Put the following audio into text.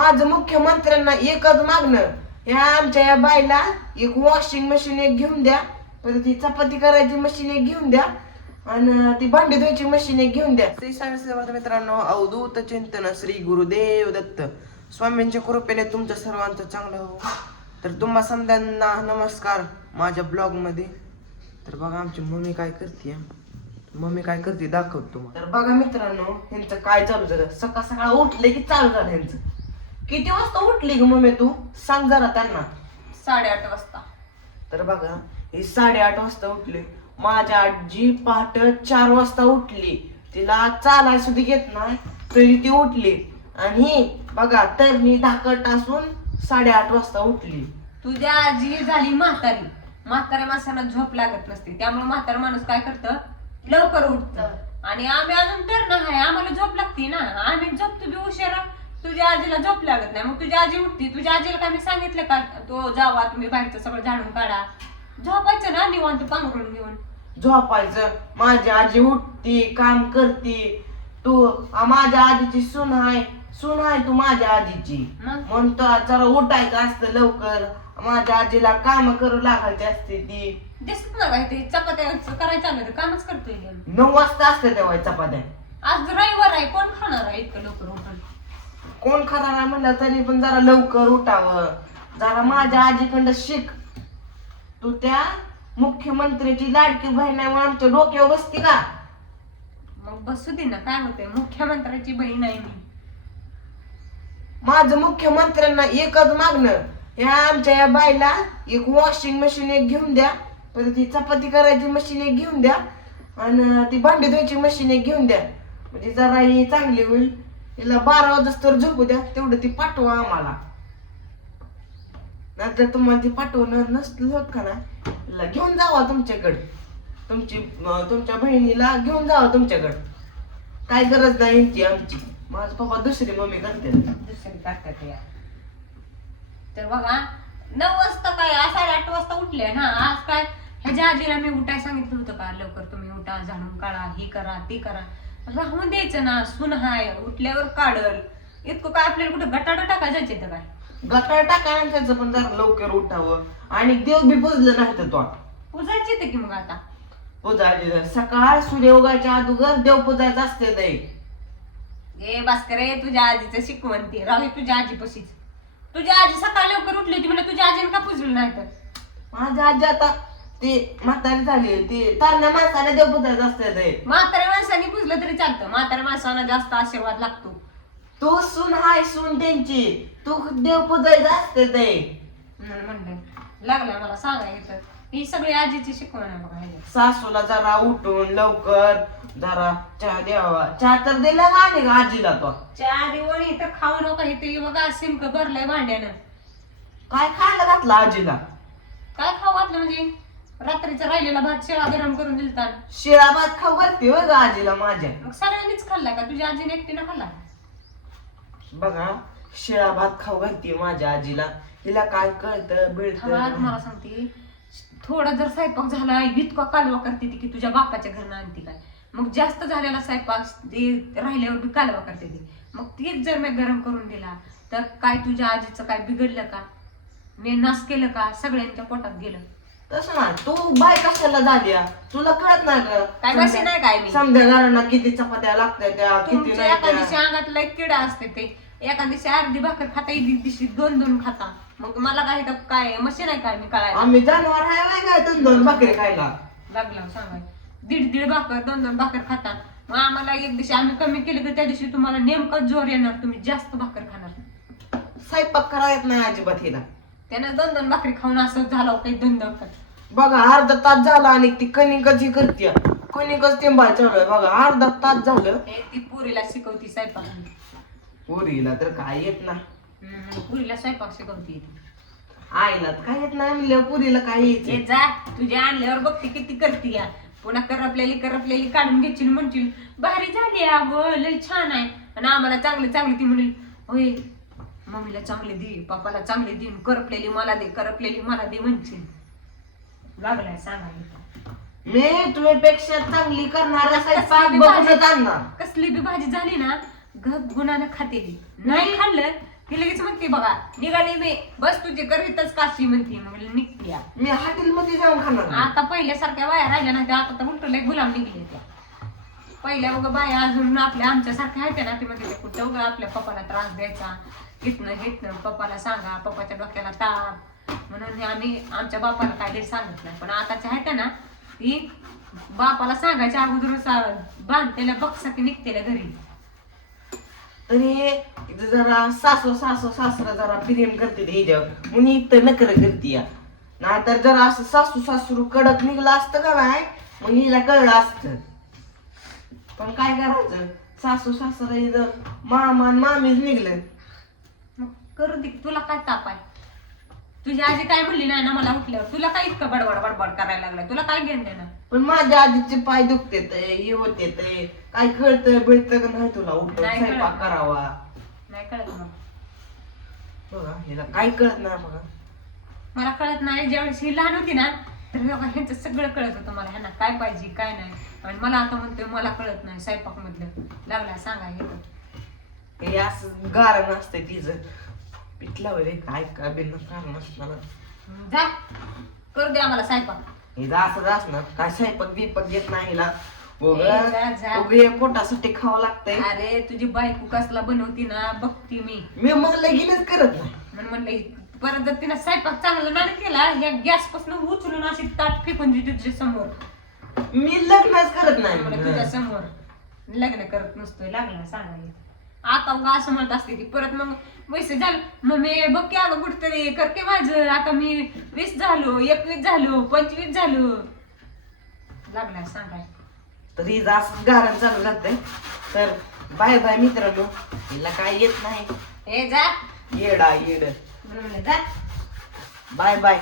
माझं मुख्यमंत्र्यांना एकच मागणं या आमच्या या बाईला एक वॉशिंग मशीन एक घेऊन द्या परत ती चपाती करायची मशीन एक घेऊन द्या आणि ती भांडी धुवायची मशीन एक घेऊन द्या. श्री स्वामी मित्रांनो अवधूत चिंतन श्री गुरुदेव दत्त. स्वामींच्या कृपेने तुमचं सर्वांचं चांगलं हो. तर तुम्हा समद्यांना नमस्कार माझ्या ब्लॉगमध्ये. तर बघा आमची मम्मी काय करते मम्मी काय करते? दाखवतो तुम्हाला. तर बघा मित्रांनो ह्यांचं काय चालू झालं? सकाळ सकाळ उठले की चालू झालं ह्यांचं. किती वाजता उठली ग मम्मी तू? सांग जरा त्यांना. साडेआठ वाजता. तर बघा ही साडेआठ वाजता उठली. माझ्या आजी पहाटे चार वाजता उठली. तिला चालाय सुद्धा घेत नाही तरी ती उठली. आणि बघा तरणी धाकट असून साडेआठ वाजता उठली. तुझ्या आजी झाली म्हातारी. म्हाताऱ्या माणसांना झोप लागत नसते. त्यामुळे म्हातारा माणूस काय करतं? लवकर उठत. आणि आम्ही अजून तर नाही आम्हाला झोप लागते ना. आम्ही झोपतो बी उशिरा. तुझ्या आजीला झोप लागत नाही. मग तुझी आजी उठते. तुझ्या आजीला काय मी सांगितलं का? तो जावा तुम्ही बाहेरचं सगळं झाडून काढा. झोपायचं ना निवांत पांघरून घेऊन. झोपायचं. माझी आजी उठती काम करते. तू आ, माझ्या आजीची सून आहे. सून आहे तू माझ्या आजीची. मग? म्हणतो जरा उठायचं असतं लवकर. माझ्या आजीला काम करू लागायची असते ती. दिसत ना काय ते. चपात्या करायचं आलं तर कामच करतोय. हे. नऊ वाजता असते तेव्हा चपात्या. आज रविवार आहे. कोण खाणार आहे इतकं लवकर उठून? कोण आहे म्हणलं तरी पण जरा लवकर उठावं. जरा माझ्या आजीकडं शिक. तू त्या मुख्यमंत्र्याची लाडकी बहीण आहे म्हणून आमच्या डोक्यावर बसती का? मग बसू दे ना काय होतंय? मुख्यमंत्र्याची बहीण आहे मी. माझं मुख्यमंत्र्यांना एकच मागणं या आमच्या या बाईला एक वॉशिंग मशीन एक घेऊन द्या परत ती चपाती करायची मशीन एक घेऊन द्या आणि ती भांडी धुवायची मशीन एक घेऊन द्या. म्हणजे जरा ही चांगली होईल. तिला बारा वाजता तर झोपू द्या तेवढं ती पाठवा आम्हाला. नंतर तुम्हाला ती पाठवणं नसलं का ना तिला घेऊन जावा तुमच्याकडे. तुमची तुमच्या बहिणीला घेऊन जावा तुमच्याकडे. काय गरज नाही ती आमची. माझा पप्पा दुसरी मम्मी करते दुसरी करतात या. तर बघा नऊ वाजता काय? साडे आठ वाजता उठले ना? आज काय? ह्याच्या आजीला मी उठाय सांगितलं होतं का? लवकर तुम्ही उठा झाडून काढा ही करा ती करा. राहून द्यायचं ना सुन हाय उठल्यावर काढल. इतकं काय आपल्याला कुठं गटाडा टाका जायचे तर काय? गटार टाका आणि त्याचं पण जरा लवकर उठावं. आणि देव बी पुजलं नाही तर तो पुजायचे ते की मग आता? पुजायचे सकाळ सूर्य उगायच्या अगोदर देव पुजायचं असते ते. ए भास्करे तुझ्या आजीचं शिकवण ते. राहू तुझ्या आजी पशीच तुझ्या आजी सकाळी लवकर उठली होती म्हणजे तुझ्या आजीने का पुजलं नाही तर? माझ्या आजी आता ते म्हातारी झाली ते तारण्या माणसाने देव पुजायचं असते ते. म्हाताऱ्या माणसाने पुजलं तरी चालतं. म्हाताऱ्या माणसाला जास्त आशीर्वाद लागतो. तू सून हाय सून त्यांची. तू देव पुजायचं असते ते. म्हणून म्हणलं लागलं मला सांगायचं ही सगळी आजीची शिकवण आहे बघा ह्याच्यात. सासूला जरा उठून लवकर जरा चहा द्यावा. चहा तर दिला का नाही का आजीला तो. चहा दिवळ इथं खाऊ नका इथे बघा सिमक भरलंय भांड्यानं. काय खायला घातलं आजीला? काय खाऊ वाटलं म्हणजे? रात्रीचा राहिलेला भात शिळा गरम करून दिलता. शिळा भात खाऊ घालते का आजीला माझ्या. मग सगळ्यांनीच खाल्ला का? तुझ्या आजीने एकटीनं खाल्ला? बघा शिळा भात खाऊ घालते माझ्या आजीला. तिला काय कळतं आज मला सांगते. थोडा जर स्वयंपाक झाला इतका कालवा करते ती की तुझ्या बापाच्या घरनं आणते काय? मग जास्त झालेला स्वयंपाक ते राहिल्यावर बी कालवा करते ती. मग तीच जर मी गरम करून दिला तर काय तुझ्या आजीचं काय बिघडलं का? मी नास केलं का? सगळ्यांच्या पोटात गेलं. तसं नाही. तू बाय कशाला झाली आ? तुला कळत नाही का? काय नाही काय मी? समजा घरांना किती चपात्या लागतात त्या किती तुमच्या नाही एका दिवशी त्या. अंगात लय किडा असते ते. एका दिवशी अर्धी भाकर खाता एक दिवशी दोन दोन खाता. मग मला काय इथं काय मशीन आहे काय मी कळायला? आम्ही जनावर आहे माहिती काय? दोन दोन भाकरी खायला. लागलं सांगाय दीड दीड भाकर दोन दोन भाकर खाता. मग आम्हाला एक दिवशी आम्ही कमी केलं तर त्या दिवशी तुम्हाला नेमकं जोर येणार तुम्ही जास्त भाकर खाणार. स्वयंपाक करा येत नाही अजिबात हिला. त्यानं दोन दोन भाकरी खाऊन असं झालं काही धंदा बघा अर्धा तास झाला आणि ती कणिकच ही करते कणिकच टिंबाय चालू आहे बघा अर्धा तास झालं. हे ती पुरीला शिकवती स्वयंपाक पोरीला तर काय येत नाही हम्म, पुरीला स्वयंपाक शिकवती. ती. आईला तर काय येत नाही म्हणलं पुरीला काय ये यायचं जा तुझ्या आणल्यावर बघते किती करते या. पुन्हा करपलेली करपलेली काढून घेशील म्हणशील. भारी झाली अगं लय छान आहे. आणि आम्हाला चांगले चांगले ती म्हणेल होय मम्मीला चांगले दे पप्पाला चांगले दे करपलेली मला दे करपलेली मला दे म्हणशील लागलाय सांगायला मी चांगली करणारा कसली बी बघूनच भाजी- आणणार. कसली बी भाजी झाली ना गप गुणानं खाते ती. नाही खाल्लं की लगेच म्हणते बघा निघाली मी. बस तुझी करीतच काशी म्हणते. मग निघते. मी हॉटेल मध्ये जाऊन खाणार नाही. आता पहिल्यासारख्या बाया राहिल्या नाही त्या आता तर उलट लय गुलाम निघले. पहिल्या बघा बाया अजून आपल्या आमच्यासारख्या आहेत ना ते म्हणजे कुठं उगा आपल्या पप्पाला त्रास द्यायचा? हितनं हितनं पप्पाला सांगा पप्पाच्या डोक्याला ताप. म्हणून हे आम्ही आमच्या बापाला काही सांगत नाही पण आताच्या आहेत ना ती बापाला सांगायच्या अगोदरच बांधतेल्या बक्सा की निघतेल्या घरी. अरे इथं जरा सासू सासू सासरा जरा प्रेम करते हिच्यावर म्हणून इथं नकर करते या. नाहीतर जरा असं सासू सासरू कडक निघलं असतं का नाही? मग हिला कळलं असतं. पण काय करायचं? सासू सासरा इथं मामा आणि मामीच निघलं मग करू दे तुला काय ताप आहे? तुझी आजी काय म्हणली नाही ना मला उठल्यावर? तुला काय इतकं बडबड बडबड करायला लागलाय तुला काय घेणं देणं? पण माझ्या आजीचे पाय दुखतेत हे होते ते काय कळतं बिळतं का नाही तुला? उठून नाही कळत. स्वयंपाक करावा. नाही कळत मग. बघा हिला काय कळत नाही बघा. मला कळत नाही. ज्यावेळेस ही लहान होती ना तर बघा ह्यांचं सगळं कळत होतं मला ह्यांना काय पाहिजे काय नाही. आणि मला आता म्हणतोय मला कळत नाही स्वयंपाक मधलं. लागला सांगा हे. हे असं गारण असतंय तिचं. पिटला वगैरे काय का बिन कारण असणार जा करू दे आम्हाला स्वयंपाक. हे असं असणार. काय स्वयंपाक बिपाक घेत नाही हिला. ए, जा, जा. उग हे पोटासाठी खावं लागतंय. अरे तुझी बायको कसला बनवती ना बघती मी. मी मग लगीनच करत नाही. म्हणून म्हणलं परत जर तिनं स्वयंपाक चांगला नाही केला या गॅसपासून उचलून अशी ताट फेकून देते तुझ्या समोर. मी लग्नच करत मला तुझ्या नाही समोर लग्न करत नसतोय लागला सांगायचं आता उगा असं म्हणत असते ती. परत मग वैसे झालं. मग मी बघ की अगं कुठतरी करते माझं. आता मी वीस झालो एकवीस झालो पंचवीस झालो. लागला सांगाय तर हिचं असं गारण चालू जातंय तर बाय बाय मित्रांनो. हिला काय येत नाही. ए जा. येडा येड. Bye bye